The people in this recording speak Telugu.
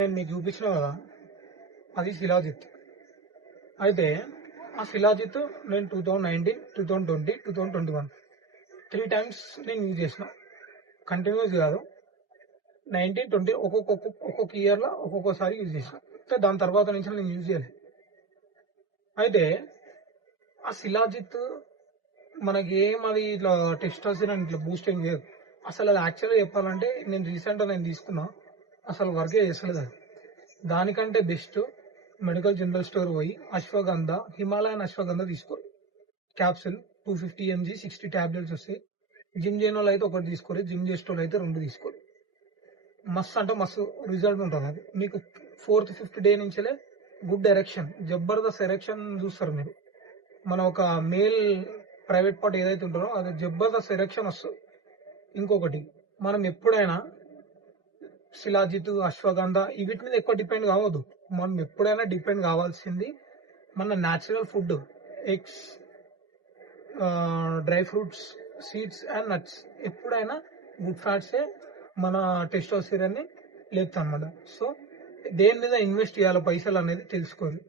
నేను మీకు చూపించిన కదా, అది శిలాజిత్. అయితే ఆ శిలాజిత్ నేను 2019, 2020, 2021 3 టైమ్స్ నేను యూజ్ చేసిన. కంటిన్యూస్ కాదు, 19, 20 ఒక్కొక్క ఇయర్లో ఒక్కొక్కసారి యూజ్ చేసిన. దాని తర్వాత నుంచి నేను యూజ్ చేయలేదు. అయితే ఆ శిలాజిత్ మనకి అది ఇట్లా టెస్టోస్టెరాన్ ఇట్లా బూస్ట్ ఏం చేయదు. అసలు అది యాక్చువల్గా చెప్పాలంటే నేను రీసెంట్గా తీసుకున్నా, అసలు వర్కే చేస్తలేదు అది. దానికంటే బెస్ట్ మెడికల్ జనరల్ స్టోర్ పోయి అశ్వగంధ, హిమాలయన్ అశ్వగంధ తీసుకోరు. క్యాప్సిల్ 250 mg 60 టాబ్లెట్స్ వస్తాయి. జిమ్ చేయని వాళ్ళు అయితే ఒకటి తీసుకోరు, జిమ్ చేసేటోళ్ళు అయితే 2 తీసుకోరు. మస్తు అంటే మస్తు రిజల్ట్ ఉంటుంది. అది మీకు 4th, 5th డే నుంచే గుడ్ ఎరెక్షన్, జబర్దస్త్ ఎరెక్షన్ చూస్తారు మీరు. మన ఒక మేల్ ప్రైవేట్ పార్ట్ ఏదైతే ఉంటుందో అది జబర్దస్త్ ఎరెక్షన్ వస్తుంది. ఇంకొకటి, మనం ఎప్పుడైనా శిలాజిత్, అశ్వగంధ వీటి మీద ఎక్కువ డిపెండ్ కావద్దు. మనం ఎప్పుడైనా డిపెండ్ కావాల్సింది మన natural food, eggs, dry fruits, seeds and nuts. ఎప్పుడైనా గుడ్ ఫ్యాట్సే మన టెస్టోస్టెరాన్ ని లేపుతాయి అన్నమాట. సో దేని మీద ఇన్వెస్ట్ చేయాలో పైసలు అనేది తెలుసుకోవాలి.